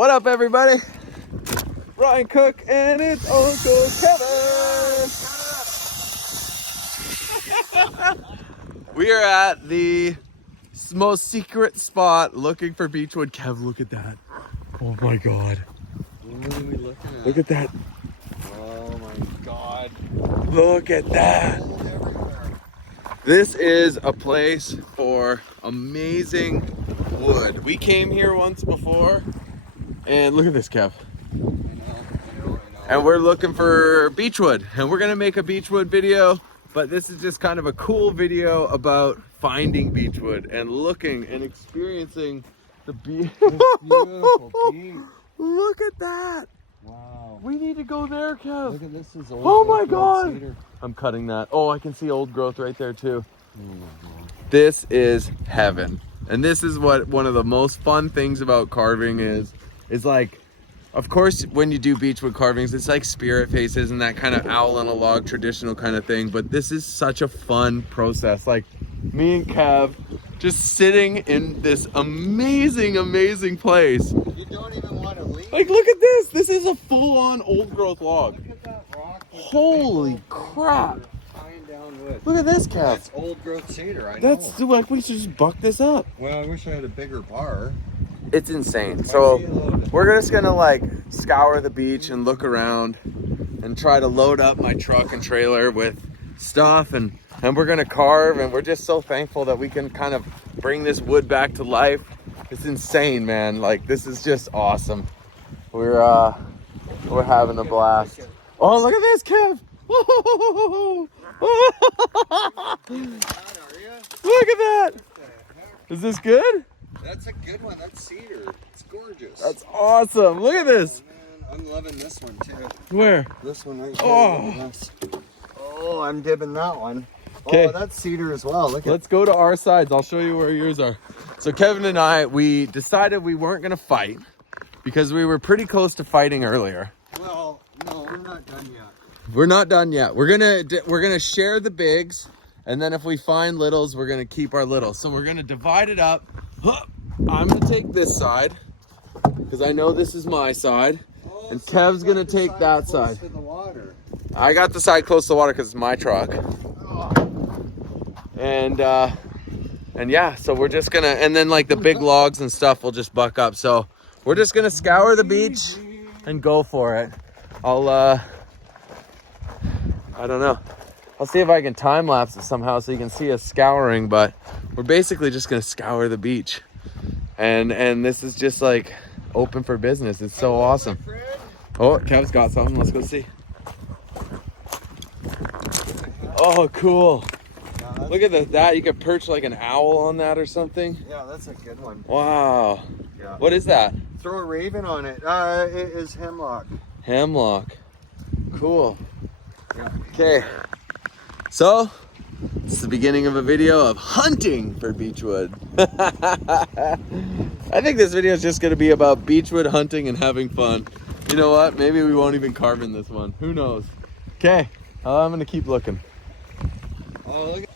What up, everybody? Ryan Cook and it's Uncle Kevin. We are at the most secret spot looking for Beachwood. Kev, look at that. Oh my God. What are we looking at? Look at that. Oh my God. Look at that. This is a place for amazing wood. We came here once before and look at this, Kev. I know. And we're looking for Beachwood, and we're gonna make a Beachwood video, but this is just kind of a cool video about finding Beachwood and looking and experiencing the Beautiful beach. Look at that. Wow. We need to go there, Kev. Look at this. Is old Oh my growth God. cedar. I'm cutting that. Oh, I can see old growth right there too. Oh my God. This is heaven. And this is what one of the most fun things about carving is like, of course, when you do Beachwood carvings, it's like spirit faces and that kind of owl on a log traditional kind of thing. But this is such a fun process. Like me and Kev just sitting in this amazing, amazing place. You don't even want to leave. Like, look at this. This is a full-on old growth log. Look at that rock. Holy crap. Tying down wood. Look at this, Kev. That's old growth cedar. I know. That's like, we should just buck this up. Well, I wish I had a bigger bar. It's insane. So we're just gonna like scour the beach and look around and try to load up my truck and trailer with stuff, and we're gonna carve, and we're just so thankful that we can kind of bring this wood back to life. It's insane, man. Like, this is just awesome. We're having a blast. Oh, look at this, Kev. Look at that. Is this good? That's a good one. That's cedar. It's gorgeous. That's awesome. Look at this. Oh, man, I'm loving this one too. Where? This one right here. Oh. Oh, I'm dipping that one. 'Kay. Oh, that's cedar as well. Look at Let's go to our sides. I'll show you where yours are. So Kevin and I, we decided we weren't going to fight because we were pretty close to fighting earlier. Well, no, we're not done yet. We're not done yet. We're gonna share the bigs, and then if we find littles, we're gonna keep our littles. So we're gonna divide it up. I'm gonna take this side because I know this is my side, and so Kev's you gonna got the take that close side. to the water. I got the side close to the water because it's my truck. And yeah, so we're just gonna, and then like the big logs and stuff will just buck up. So we're just gonna scour the beach and go for it. I don't know. I'll see if I can time lapse it somehow so you can see us scouring, but we're basically just gonna scour the beach. And this is just like open for business. It's so awesome. Oh, Kev's got something. Let's go see. Oh, cool. Look at that. You could perch like an owl on that or something. Yeah, that's a good one. Wow. Yeah. What is that? Throw a raven on it. It is hemlock. Hemlock. Cool. Yeah. Okay. So, it's the beginning of a video of hunting for Beachwood. I think this video is just going to be about Beachwood hunting and having fun. You know what? Maybe we won't even carve in this one. Who knows? Okay. I'm going to keep looking. Oh, look.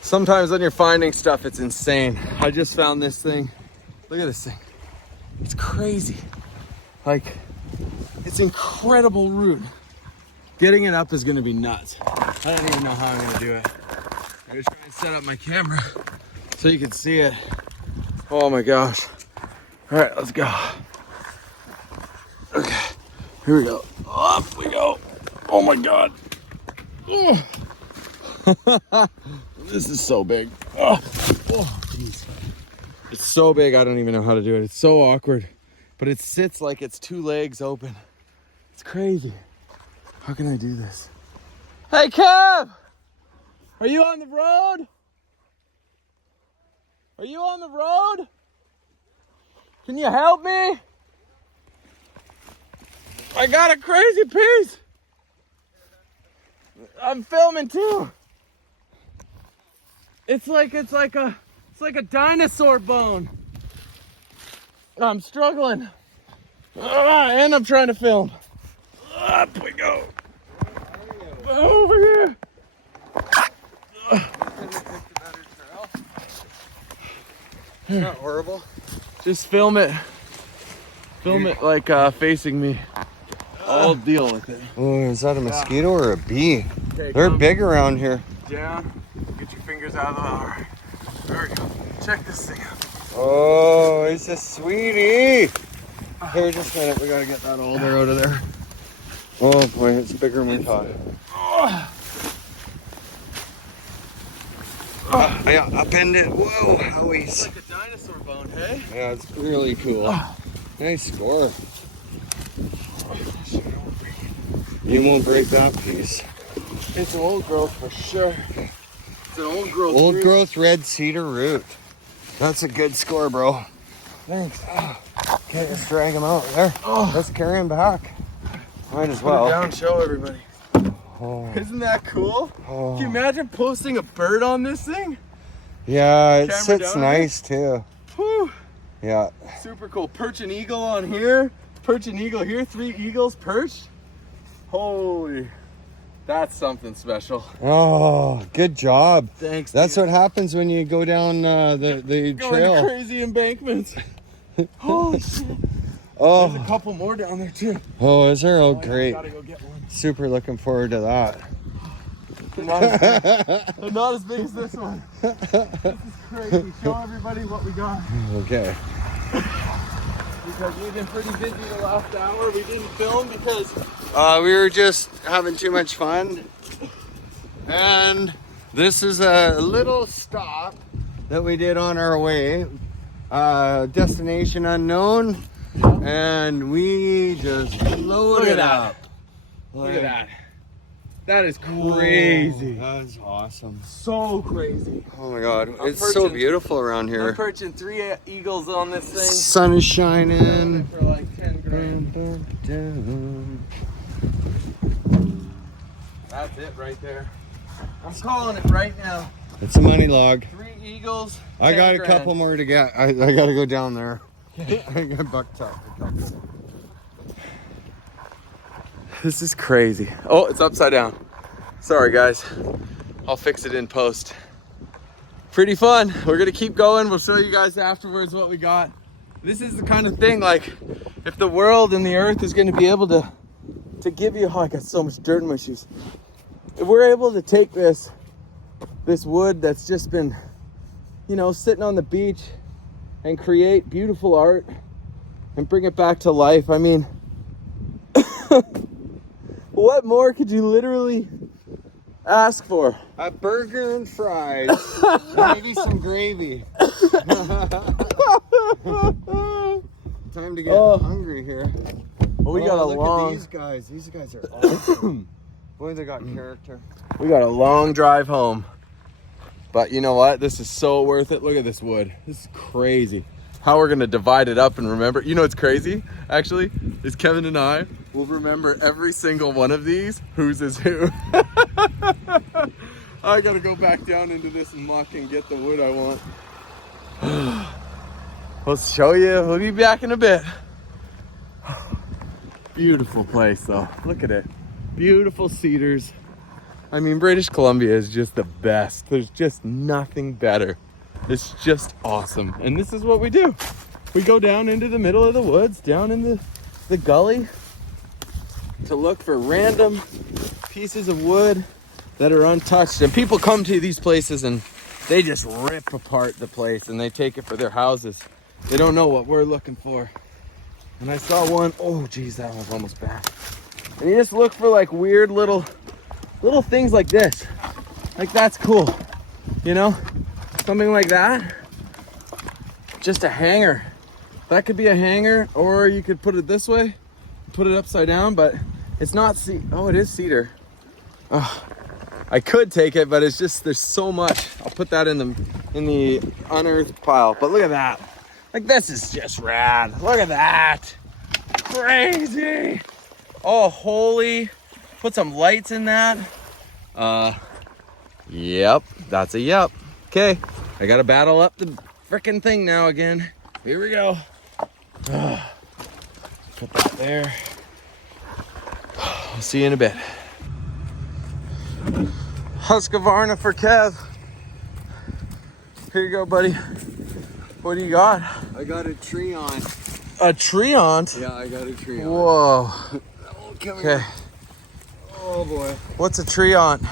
Sometimes when you're finding stuff, it's insane. I just found this thing. Look at this thing. It's crazy. Like, it's incredible root. Getting it up is gonna be nuts. I don't even know how I'm gonna do it. I'm gonna try and set up my camera so you can see it. Oh my gosh. All right, let's go. Okay, here we go. Off we go. Oh my God. Oh. This is so big. Oh, jeez. It's so big, I don't even know how to do it. It's so awkward, but it sits like it's two legs open. It's crazy. How can I do this? Hey, Kev! Are you on the road? Are you on the road? Can you help me? I got a crazy piece. I'm filming too. It's like a dinosaur bone. I'm struggling. And I'm trying to film. Up we go. Over here. Not horrible. Just film it. Film it like facing me. I'll deal with it. Oh, is that a mosquito or a bee? Okay, They're come big around here. down. Get your fingers out of the water. There we go. Check this thing out. Oh, it's a sweetie. Here, just a minute. We gotta get that alder out of there. Oh boy, it's bigger than we thought. Yeah, upend it. Whoa, howies. It's like a dinosaur bone, hey? Yeah, it's really cool. Nice score. You won't break that piece. It's an old growth for sure. It's an old growth. Old growth red cedar root. That's a good score, bro. Thanks. Okay, let's drag him out there. Let's carry him back. Might as Put it well. down, show everybody. Oh. Isn't that cool? Oh. Can you imagine posting a bird on this thing? Yeah, it Camera sits down nice too. Whew. Yeah. Super cool. Perch an eagle on here. Perch an eagle here. 3 eagles perched. Holy. That's something special. Oh, good job. Thanks. That's dude. what happens when you go down the Going trail. crazy embankments. Holy shit. There's a Oh, couple more down there too. oh, is there? Oh, Yeah, great. gotta go get one. Super looking forward to that. They're not as big, they're not as big as this one. This is crazy. Show everybody what we got. Okay. Because we've been pretty busy the last hour. We didn't film because We were just having too much fun. And this is a little stop that we did on our way. Destination unknown. And we just loaded up. Look at that. That is crazy. That is awesome. So crazy. Oh my god. I'm It's so perching- beautiful around I'm here. perching 3 eagles on this thing. Sun is Selling shining. it for like 10 grand. That's it right there. I'm calling it right now. It's a money log. 3 eagles. I 10 got a grand. couple more to get. I gotta go down there. I got bucked up a couple. This is crazy. Oh, it's upside down. Sorry, guys. I'll fix it in post. Pretty fun. We're gonna keep going. We'll show you guys afterwards what we got. This is the kind of thing, like, if the world and the earth is gonna be able to give you, oh, I got so much dirt in my shoes. If we're able to take this wood that's just been, you know, sitting on the beach and create beautiful art and bring it back to life, I mean, what more could you literally ask for? A burger and fries. And maybe some gravy. Time to get hungry here. Well, we got a look long, at these guys. These guys are awesome. Boy, they got character. we got a long drive home. But you know what? This is so worth it. Look at this wood. This is crazy. How we're gonna divide it up and remember. You know what's crazy, actually, is Kevin and I will remember every single one of these. Whose is who. I gotta go back down into this muck and get the wood I want. We'll show you. We'll be back in a bit. Beautiful place though. Look at it. Beautiful cedars. I mean, British Columbia is just the best. There's just nothing better. It's just awesome. And this is what we do. We go down into the middle of the woods, down in the gully, to look for random pieces of wood that are untouched. And people come to these places and they just rip apart the place and they take it for their houses. They don't know what we're looking for. And I saw one, oh geez, that one was almost bad. And you just look for like weird little things like this. Like that's cool, you know? Something like that. Just a hanger. That could be a hanger, or you could put it this way, put it upside down, but it's not oh, it is cedar. Oh, I could take it, but it's just, there's so much. I'll put that in the unearthed pile. But look at that. Like this is just rad. Look at that. Crazy. Oh, holy. Put some lights in that. Yep, that's a yep. Okay, I gotta battle up the frickin' thing now again. Here we go. Put that there. I'll see you in a bit. Husqvarna for Kev. Here you go, buddy. What do you got? I got a tree on. A treant? Yeah, I got a treant. Whoa. Oh, come Okay. here. Oh boy. What's a treant?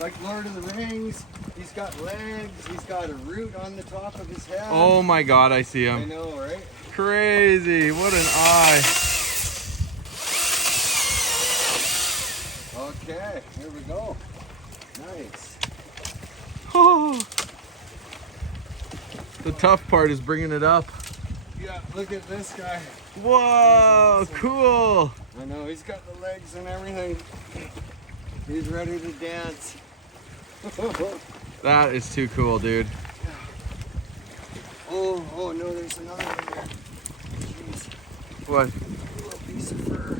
Like Lord of the Rings. He's got legs. He's got a root on the top of his head. Oh my God, I see I him. know, right? Crazy. What an eye. Okay, here we go. Nice. Oh. The tough part is bringing it up. Yeah, look at this guy. Whoa, Awesome. cool. I know, he's got the legs and everything. He's ready to dance. That is too cool, dude. Oh no, there's another one there. Jeez, What? a little piece of fur.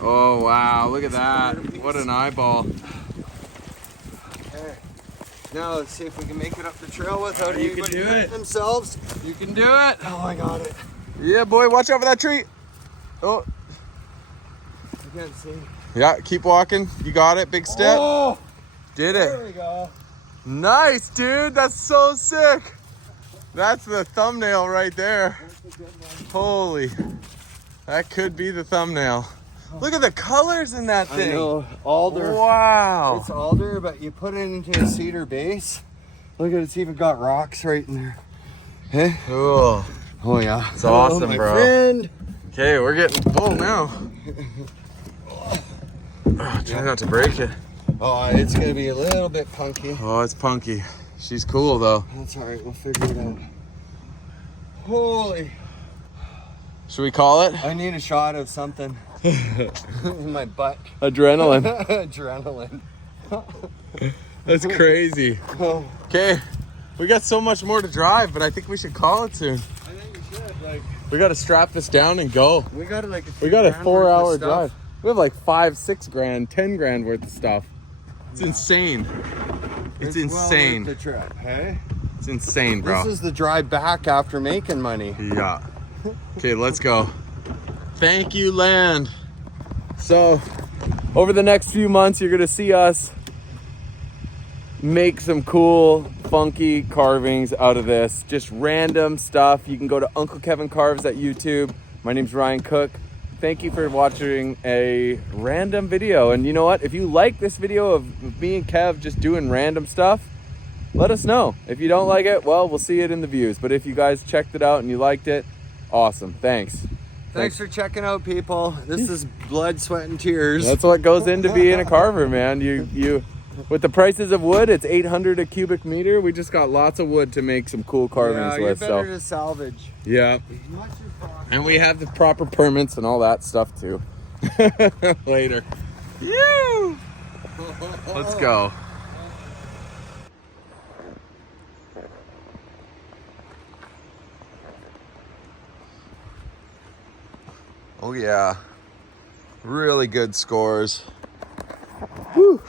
Oh, wow. Look at that. What an eyeball. Okay. Now let's see if we can make it up the trail without You can anybody do hurting it. themselves. You can do it. Oh, I got it. Yeah, boy. Watch out for that tree. Oh, I can't see. yeah. Keep walking. You got it. Big step. Oh, Did there it. we go. Nice, dude. That's so sick. That's the thumbnail right there. That's a good one. Holy. That could be the thumbnail. Look at the colors in that I thing. know, alder. Wow. It's alder, but you put it into a cedar base. Look at it, it's even got rocks right in there. Hey? Cool. Oh yeah. It's awesome, my bro. friend. Okay, we're getting full now. Oh, try not to break it. Oh, it's gonna be a little bit punky. Oh, it's Punky. She's cool though. That's all right, we'll figure it out. Holy, Should we call it? I need a shot of something in my butt. Adrenaline. Adrenaline. That's crazy. Oh, Okay, we got so much more to drive, but I think we should call it soon. I think we should. Like, We got to strap this down and go. we got like We got a 4 4-hour drive. We have like 5, 6 grand, 10 grand worth of stuff. It's insane. It's insane. Well worth the trip, hey? It's insane, bro. This is the drive back after making money. Yeah. Okay, let's go. Thank you, land. So, over the next few months, you're gonna see us make some cool, funky carvings out of this. Just random stuff. You can go to Uncle Kevin Carves at YouTube. My name's Ryan Cook. Thank you for watching a random video. And you know what? If you like this video of me and Kev just doing random stuff, let us know. If you don't like it, well, we'll see it in the views. But if you guys checked it out and you liked it, awesome. Thanks. Thanks for checking out, people. This is blood, sweat, and tears. That's what goes into being a carver, man. You with the prices of wood, it's 800 a cubic meter. We just got lots of wood to make some cool carvings you're with. better So to salvage. yeah, As much as possible. and we have the proper permits and all that stuff too. Later. Woo! Let's go. Oh yeah, really good scores. Woo.